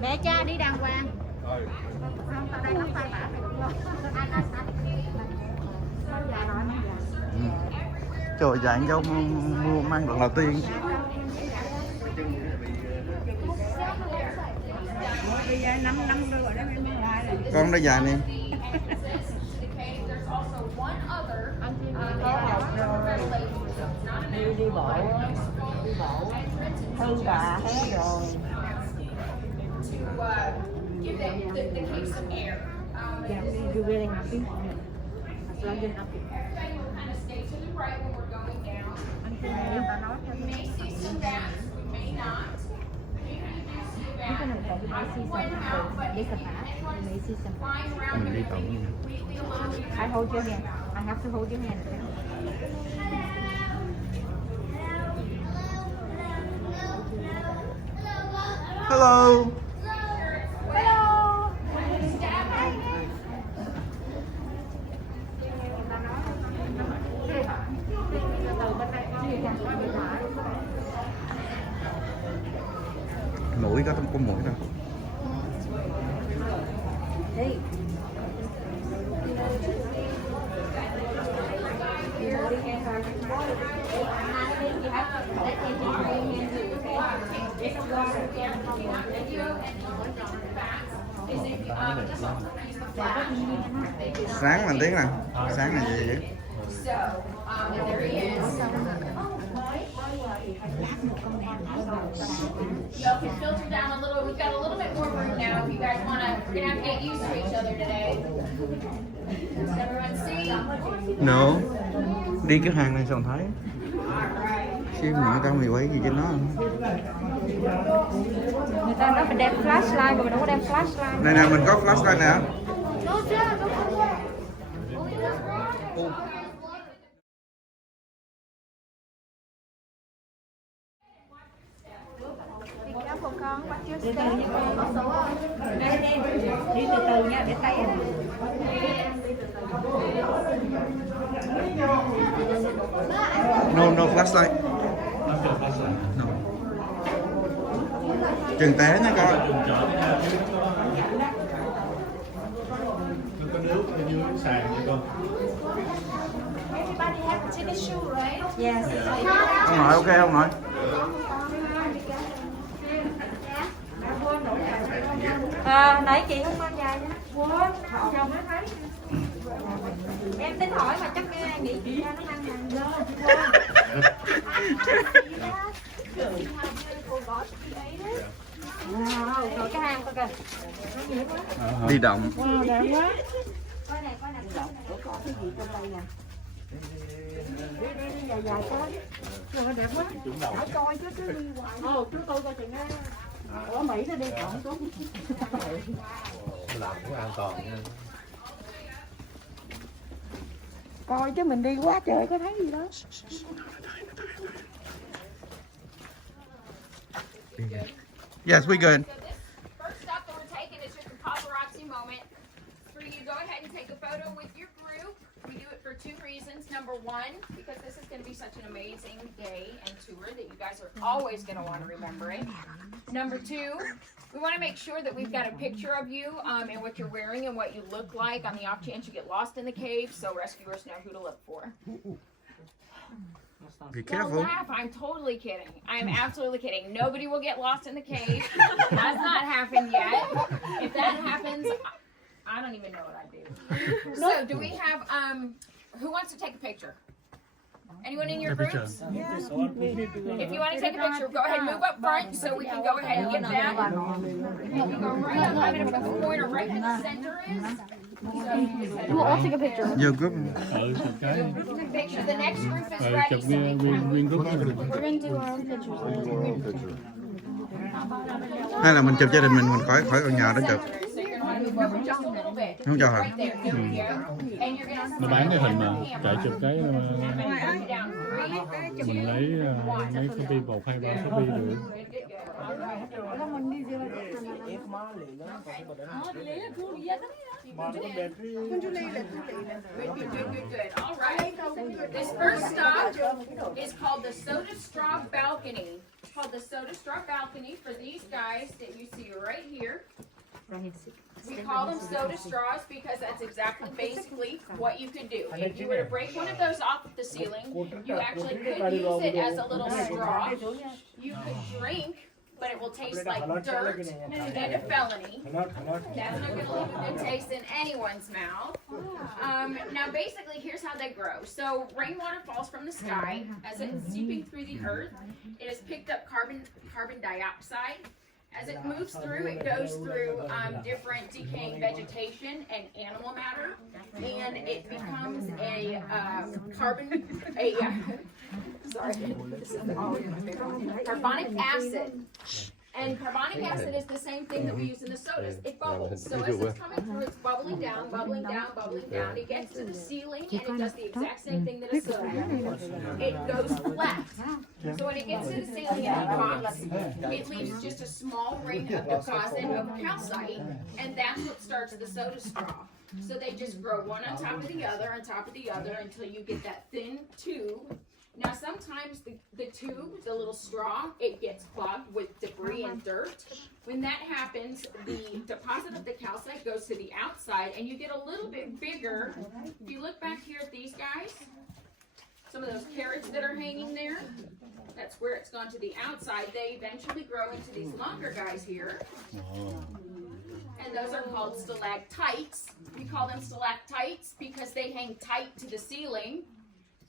Mẹ cha đi đàng hoàng. Rồi. Không, tao đang nắm tay bả. Anh. Trời dạng dâu mua mang lần đầu tiên. Con đã dài nè. Đi bộ Thư bà hé rồi. You really happy? As long as you're happy. We may see some bats, we may not. You're gonna go. You may see some. There's a bat. You may see some. Mình đi tổng. I hold your hand. I have to hold your hand. Hello. Mũi có con mũi đâu. Sáng mình tiếng nè. Sáng là gì vậy? Y'all can filter down a little. We've got a little bit more room now. If you guys wanna, we're gonna have to get used to each other today. Does everyone see? No. Đi cái hàng này sao thấy? Xem người ta mày quay gì cho nó. Người ta nói mình đem flashlight mà mình đâu có đem flashlight. Này nè mình có flashlight nè. Con bắt trước đi từ từ nha, để tay. No flashlight. No. Chừng té nha con. Có nước ở dưới sàn nha con. Everybody have a tennis shoe, right? Yes. Ông nội ok không nội? Nãy chị không mang dài nha. Quên, chồng nó thấy. Em tính hỏi mà chắc nghĩ chị ra nó mang hàng Wow, rồi cái hang coi kìa. Đi động. Wow, đẹp quá. Coi này. Có cái gì trong đây nè. Đi dài coi. Trời đẹp quá. Phải coi chứ đi hoài. Chú tôi coi chừng á. Ở Mỹ nó đi cộng tốt. Làm cũng an toàn nha. Coi chứ mình đi quá trời có thấy gì đó. Yes, we good. First stop that we're taking is just a paparazzi moment for you to go ahead and take a photo with your group. We do it for two reasons. Number one, because this is going to be such an amazing day and tour that you guys are always going to want to remember it. Number two, we want to make sure that we've got a picture of you and what you're wearing and what you look like on the off chance you get lost in the cave, so rescuers know who to look for. Be Don't careful. laugh, I'm totally kidding. I'm absolutely kidding. Nobody will get lost in the cave. Has not happened yet. If that happens, I don't even know what I'd do. So, do we have, who wants to take a picture? Anyone in your groups? If you want to take a picture, go ahead and move up front so we can go ahead and get that. You can go right up. I'm going to put the pointer right where the center is. We'll all take a picture. Vô group. Chụp cái. Picture. The next group is ready. Chụp nguyên group. We're going to do our own pictures. Hay là mình chụp gia đình mình khỏi con nhà đó chụp. So you're going to move over just a little bit. Không cho hả? Right there. Here we go. And you're going to Nó bán cái hình mà chạy chụp cái mình lấy copy vào file vào copy được. Good. All right. This first stop is called the Soda Straw Balcony. It's called called the soda straw balcony for these guys that you see right here. We call them soda straws because that's exactly basically what you could do. If you were to break one of those off of the ceiling, you actually could use it as a little straw. You could drink, but it will taste like dirt and a felony. That's not going to leave a good taste in anyone's mouth. Now basically here's how they grow. So rainwater falls from the sky. As it's seeping through the earth, it has picked up carbon dioxide. As it moves through, it goes through different decaying vegetation and animal matter, and it becomes a carbonic acid. And carbonic acid is the same thing that we use in the sodas. It bubbles. So as it's coming through, it's bubbling down, bubbling down, bubbling down. It gets to the ceiling, and it does the exact same thing that a soda does. It goes flat. So when it gets to the ceiling and it pops, it leaves just a small ring of deposit of calcite, and that's what starts the soda straw. So they just grow one on top of the other, on top of the other, until you get that thin tube. Now sometimes the tube, the little straw, it gets clogged with debris and dirt. When that happens, the deposit of the calcite goes to the outside and you get a little bit bigger. If you look back here at these guys, some of those carrots that are hanging there, that's where it's gone to the outside. They eventually grow into these longer guys here. And those are called stalactites. We call them stalactites because they hang tight to the ceiling.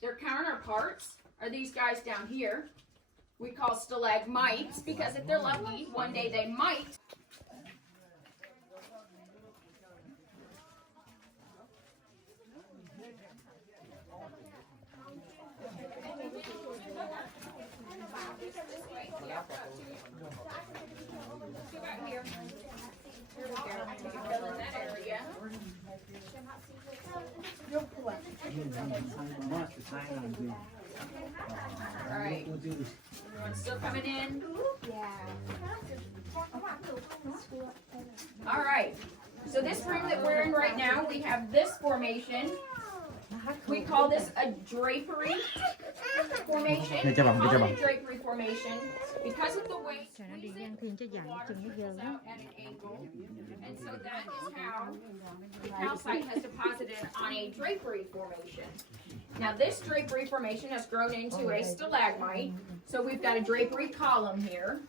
Their counterparts are these guys down here. We call stalagmites because if they're lucky, one day they might. Alright. Everyone's still coming in? Alright. So this room that we're in right now, we have this formation. We call this a drapery formation. We call it a drapery formation because of the way the water trickles out at an angle. And so that is how the calcite has deposited on a drapery formation. Now this drapery formation has grown into a stalagmite. So we've got a drapery column here.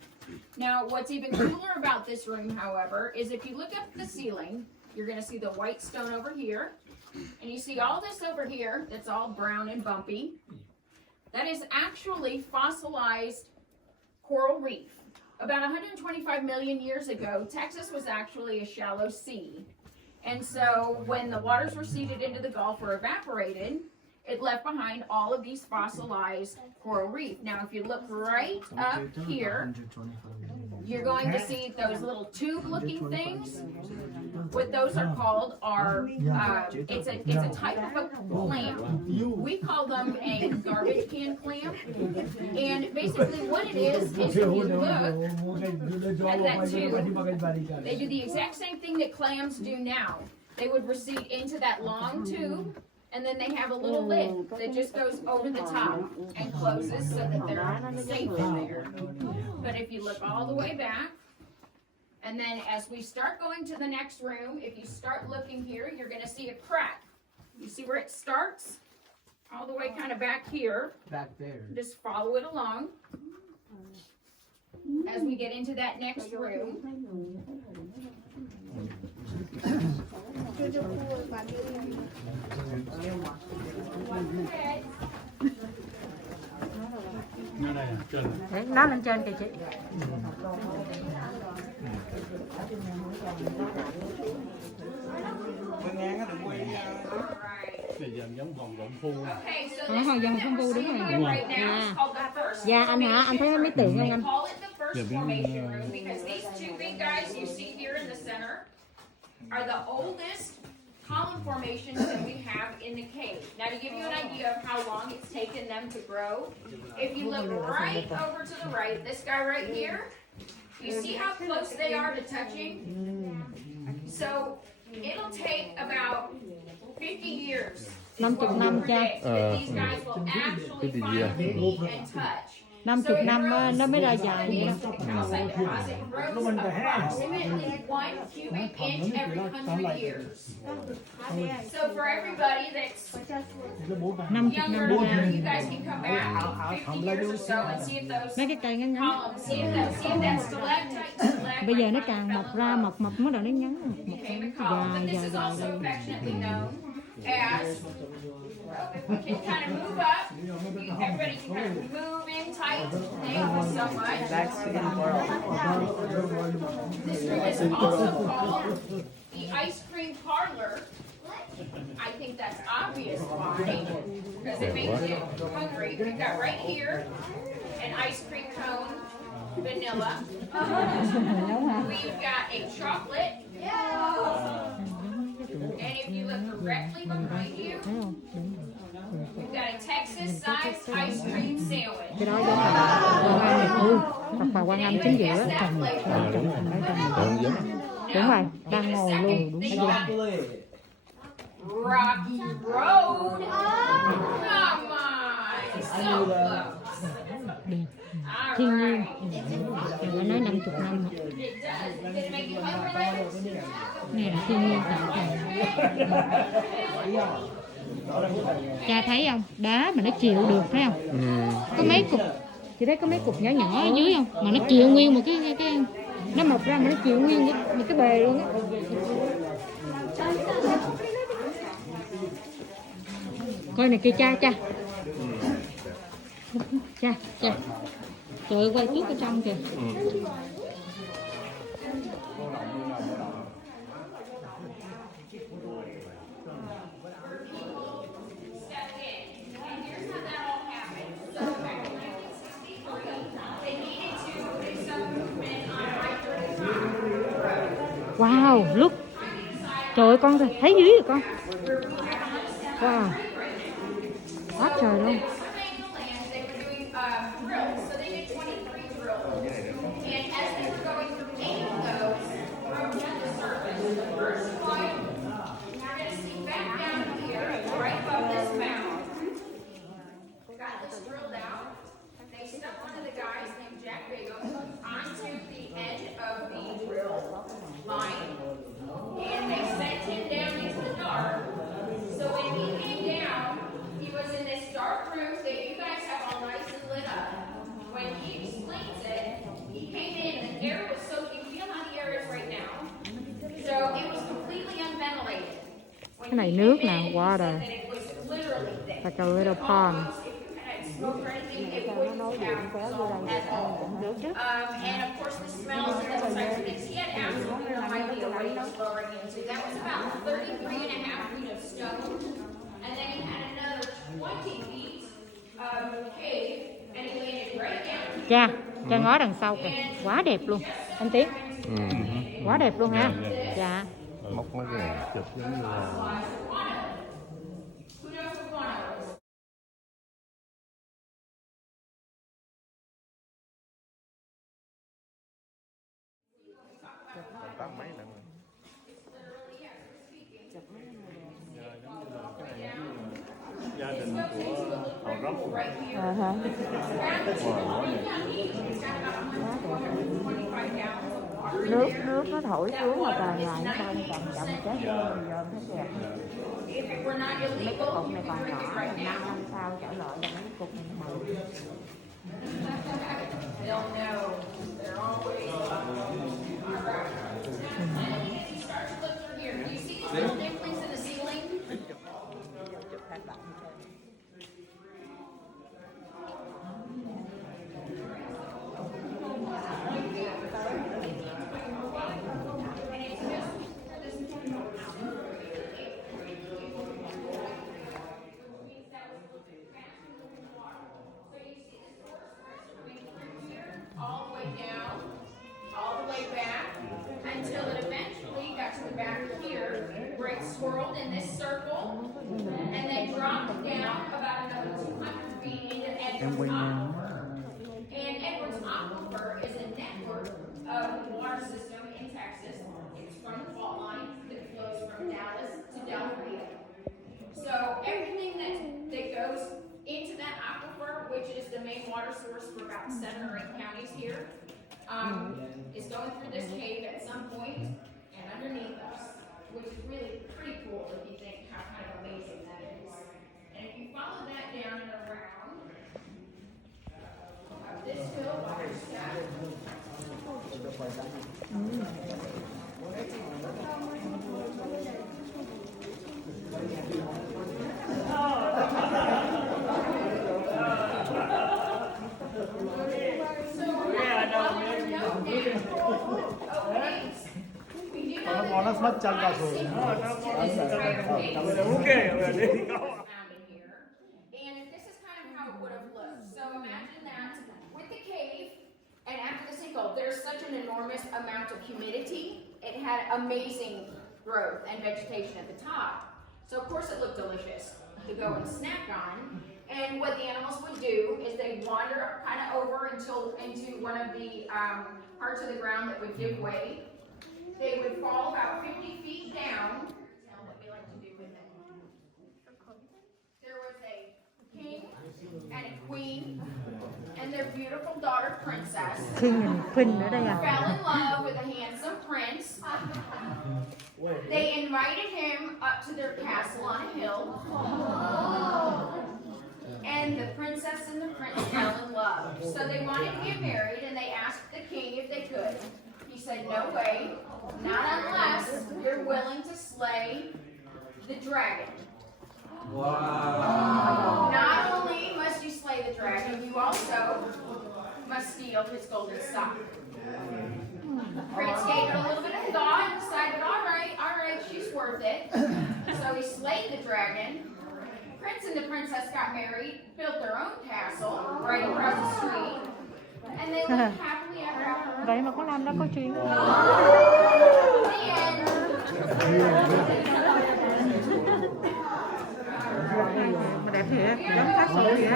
Now what's even cooler about this room, however, is if you look up at the ceiling, you're going to see the white stone over here. And you see all this over here that's all brown and bumpy. That is actually fossilized coral reef. About 125 million years ago, Texas was actually a shallow sea. And so when the waters receded into the Gulf or evaporated, it left behind all of these fossilized coral reef. Now if you look right up here, you're going to see those little tube-looking things. What those are called are, it's a type of a clam. We call them a garbage can clam. And basically what it is if you look at that tube, they do the exact same thing that clams do now. They would recede into that long tube, and then they have a little lid that just goes over the top and closes so that they're safe in there. But if you look all the way back, and then as we start going to the next room, if you start looking here, you're going to see a crack. You see where it starts? All the way kind of back here. Back there. Just follow it along. As we get into that next room. Để nó lên trên kìa chị. Giống hòn vọng phu. Hòn vọng phu đúng rồi. Dạ anh hả? Anh thấy mấy tiền không anh? Are the oldest column formations that we have in the cave. Now to give you an idea of how long it's taken them to grow, if you look right over to the right, this guy right here, you see how close they are to touching? So it'll take about 50 years. 50 năm cha. That these guys will actually finally meet and touch. 50 năm á, nó mới ra dài vậy đó. Calcite deposit grows approximately 1 cubic inch every 100 years. So for everybody that's 50 younger năm than ra. that, you guys can come back in 50 years or so and see if those Mấy cái cây ngắn ngắn. columns, see if that stalactite, Bây giờ nó stalagmite càng fell mọc in ra, love, mọc bắt đầu nó ngắn, mọc became a cái column. But dài this dài is dài also lên. affectionately known as, if we can kind of move up, everybody can kind of move in tight. Thank you so much. This room is also called the Ice Cream Parlor. I think that's obvious why, because it makes you hungry. We've got right here an ice cream cone, vanilla. We've got a chocolate. And if you look directly behind you, we've got a Texas-sized ice cream sandwich. Cái đó giống là hoặc là quan âm chính giữa. Guess that flavor. Đúng rồi, đang ngồi luôn. They got Rocky Road. Come on, so close. All Thiên nhiên. right. Người ta nói 50 năm. It does. Did it make you hungry, ladies? Này là thiên nhiên tạo thành. Cha thấy không? Đá mà nó chịu được thấy không? Có mấy cục, chị thấy có mấy cục nhỏ nhỏ ở dưới không? Mà nó chịu nguyên một cái nó mọc ra mà nó chịu nguyên một cái bề luôn á. Coi này kia cha. Cha. Trời ơi, quay trước ở trong kìa. Wow, look. Trời ơi, con thấy dưới rồi con. Wow. Quá trời luôn. And they sent him down into the dark. So when he came down, he was in this dark room that you guys have all nice and lit up. When he explains it, he came in and the air was so, you feel how the air is right now. So it was completely unventilated. Cái này nước nè, water. It was literally thick. Like a little pond. If you had smoke or anything, it wouldn't count at all. And of course the smells and the types of things. He had absolutely no idea what he was lowering into. That was about 33.5 feet of stone. And then he had another 20 feet of cave, and he landed right down. Cha ngó đằng sau kìa. Quá đẹp luôn. Anh Tiến. Quá đẹp luôn ha. Dạ. Móc mấy cái này chụp giống như là Who knows what guano is? Tám mấy lần rồi. gia đình của họ Rốc. Nước nó thổi xuống mà càng ngày nó càng chậm chết giờ nó đẹp. Mấy cái cục này còn nhỏ, 5 năm sau trở lại là mấy cục này nó bự. They'll know. They're always alright. And then if you start to look through here, do you see these little dimplings in the ceiling? All the way down, all the way back, until it eventually got to the back here, where it swirled in this circle, and then dropped down about another 200 feet into Edward's Aquifer. And Edward's Aquifer is a network of water system in Texas. It's from the fault line that flows from Dallas to Del Rio. So everything that goes into that aquifer, which is the main water source for about 7 or 8 counties here, is going through this cave at some point and underneath us, which is really pretty cool if you think how kind of amazing that is. And if you follow that down and around up this hill by your step, Nó mất chân vào rồi. And this is kind of how it would have looked. So imagine that with the cave, and after the sinkhole, there's such an enormous amount of humidity. It had amazing growth and vegetation at the top. So of course it looked delicious to go and snack on. And what the animals would do is they'd wander kind of over into one of the parts of the ground that would give way. They would fall about 50 feet down. Tell what we like to do with them. There was a king and a queen and their beautiful daughter princess Queen ở đây à? fell in love with a handsome prince. They invited him up to their castle on a hill. And the princess and the prince fell in love. So they wanted to get married and they asked the king if they could. He said, no way, not unless you're willing to slay the dragon. Wow. Not only must you slay the dragon, you also must steal his golden sock. Prince gave it a little bit of thought and decided, all right, she's worth it. So he slayed the dragon. Prince and the princess got married, built their own castle right across the street, and they lived happily ever after. Vậy mà có làm ra câu chuyện. The end. Mà đẹp thiệt, giống cá sấu vậy á.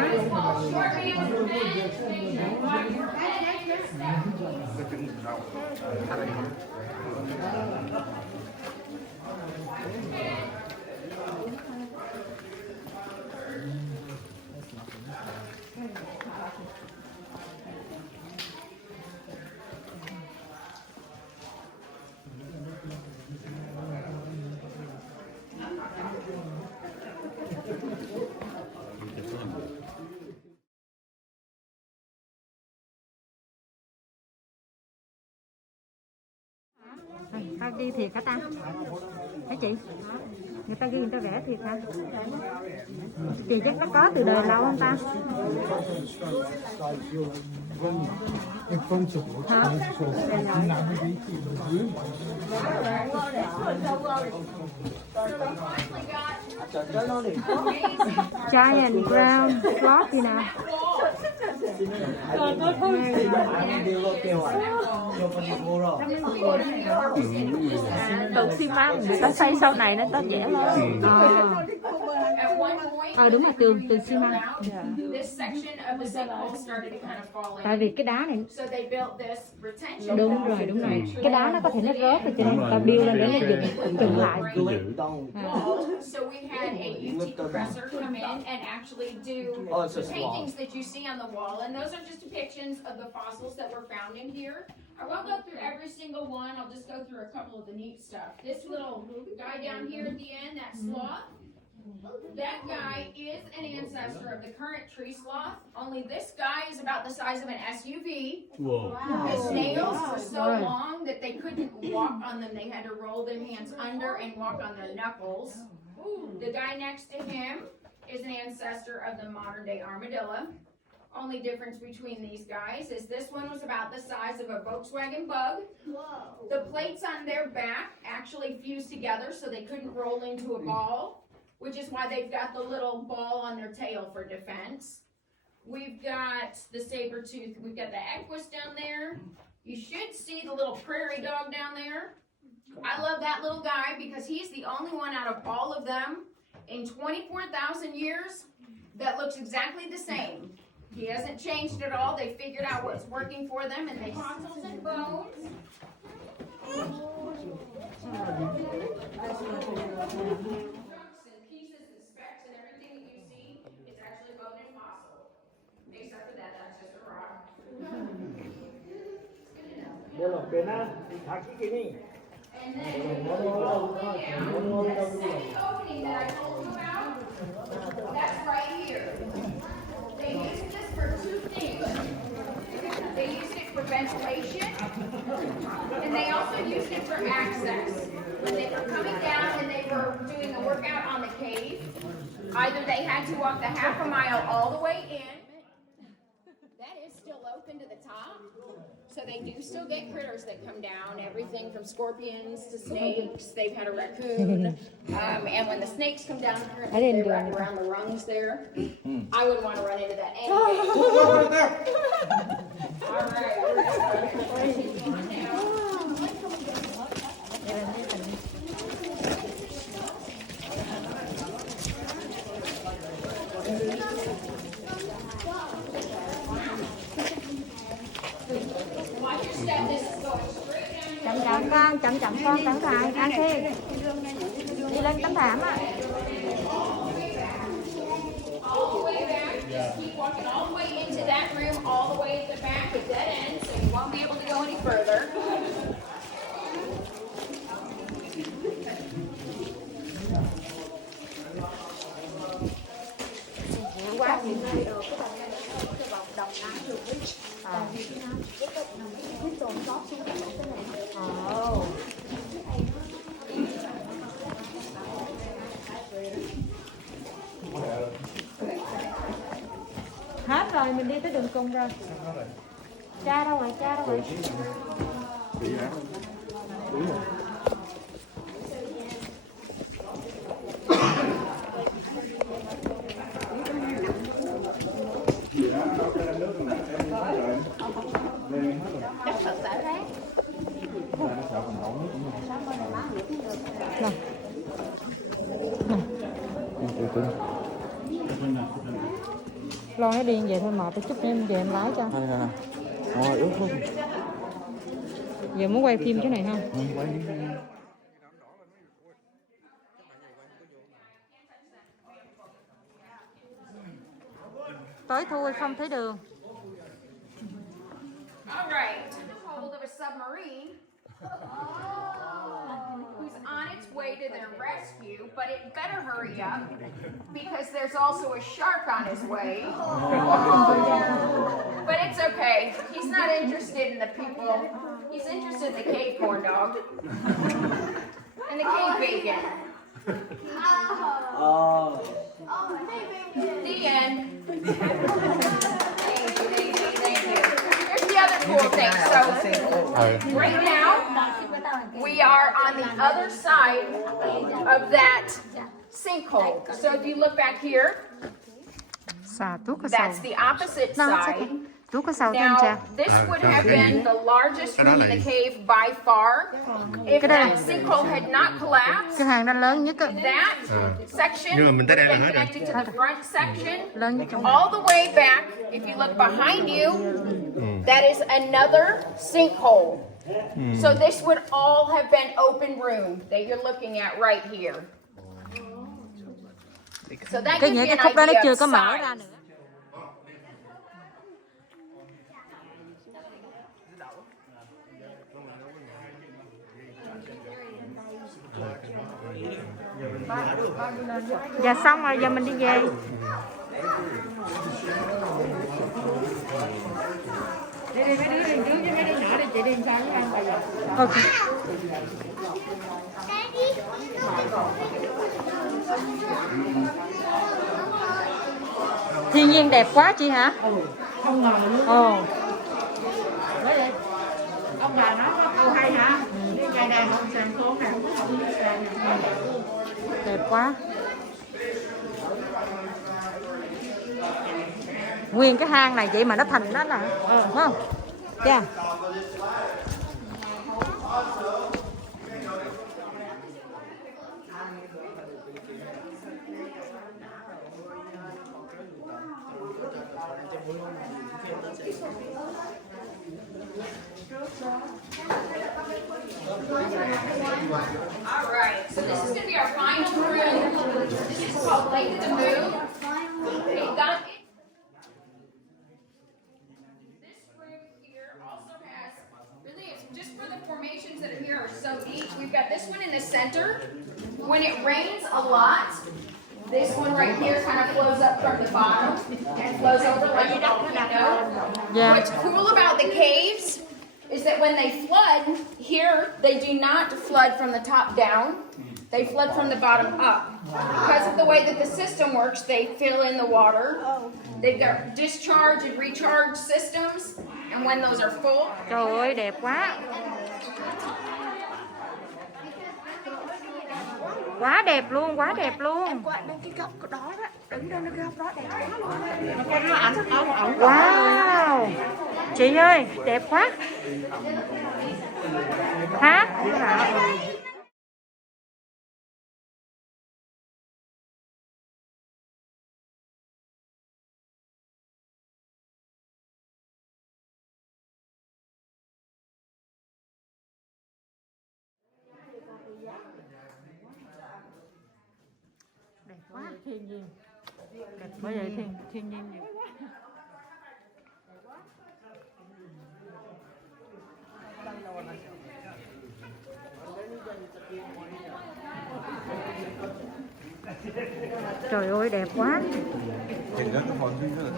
Tao đi thiệt hả ta? Hả chị? Người ta ghi người ta vẽ thiệt hả? Chị chắc nó có từ đời lâu không ta? Hả? Giant brown sloth gì nè? Tượng xi măng người ta xây sau này nó dễ hơn. Đúng rồi, tường xi măng. Tại vì cái đá này đúng rồi. Cái đá nó có thể nó rớt rồi cho nên người ta build lên để nó dựng lại. So we had a UT professor come in and actually do the paintings that you see on the wall, and those are just depictions of the fossils that were found in here. I won't go through every single one, I'll just go through a couple of the neat stuff. This little guy down here at the end, that sloth, that guy is an ancestor of the current tree sloth, only this guy is about the size of an SUV. Whoa. His nails were so long that they couldn't walk on them, they had to roll their hands under and walk on their knuckles. The guy next to him is an ancestor of the modern day armadillo. Only difference between these guys is this one was about the size of a Volkswagen Bug. Whoa. The plates on their back actually fused together so they couldn't roll into a ball, which is why they've got the little ball on their tail for defense. We've got the saber tooth, we've got the Equus down there. You should see the little prairie dog down there. I love that little guy because he's the only one out of all of them in 24,000 years that looks exactly the same. He hasn't changed at all. They figured out what's working for them, and they fossils and bones. Chunks and pieces and specks and everything that you see, it's actually bone and Opening that I told you about, that's right here. They use this for two things. They use it for ventilation, and they also used it for access. When they were coming down and they were doing a workout on the cave, either they had to walk the half a mile all the way in. That is still open to the top. So they do still get critters that come down, everything from scorpions to snakes. They've had a raccoon. And when the snakes come down here, they wrap around the rungs there. I wouldn't want to run into that anyway. All Chậm con cẩn thận An Thiên, đi lên tấm thảm á. all the way back. Just keep walking all the way into that room, all the way at the back, a dead end, so you won't be able to go any further. Quá hết rồi, mình đi tới đường cùng rồi. Cha đâu rồi, cha đâu rồi? Lo nó điên vậy thôi mà, tôi chút em về em lái cho. Yếu không? Giờ muốn quay phim cái này ha. Tối thui không thấy đường. All right, hold of a submarine who's on its way to their rescue, but it better hurry up because there's also a shark on his way. But it's okay. He's not interested in the people. He's interested in the cave corn dog and the cave bacon. The end. Thank you. Here's the other cool thing. So right now, we are on the other side of that sinkhole. So if you look back here, that's the opposite side. Now, this would have been the largest room in the cave by far. If that sinkhole had not collapsed, Cái hàng đó lớn nhất á. that section would have been connected to the front section. All the way back, if you look behind you, that is another sinkhole. So this would all have been open room that you're looking at right here. So that Cái gives you những cái an khúc đó nó idea chưa of có mở size. ra nữa. Dạ xong rồi, giờ mình đi về. Đi mấy đứa lên trước với mấy đứa nhỏ đi, chị đi sao với anh bây giờ. Ok. Thiên nhiên đẹp quá chị hả? Không ngờ luôn. Ồ. Đấy vậy. Ông bà nói có câu hay hả? Đi ngày đàn ông sàn khô hàng không biết sàn. Đẹp quá. Nguyên cái hang này vậy mà nó thành đó là đúng không? Dạ. All right, so this is going to be our final room. This is called Lake of the Moon. This room here also has, really it's we've got this one in the center. When it rains a lot, this one right here kind of flows up from the bottom and flows over like a volcano. What's cool about the caves is that when they flood, here they do not flood from the top down. They flood from the bottom up. Because of the way that the system works, they fill in the water. They've got discharge and recharge systems. And when those are full, Trời ơi đẹp quá. Quá đẹp luôn, quá đẹp luôn. Wow. Chị ơi, đẹp quá. Hả? Đẹp quá. Thiên nhiên. Đẹp bởi vậy thiên nhiên nhiều. Trời ơi đẹp quá. Chừng đó cái phần nữa.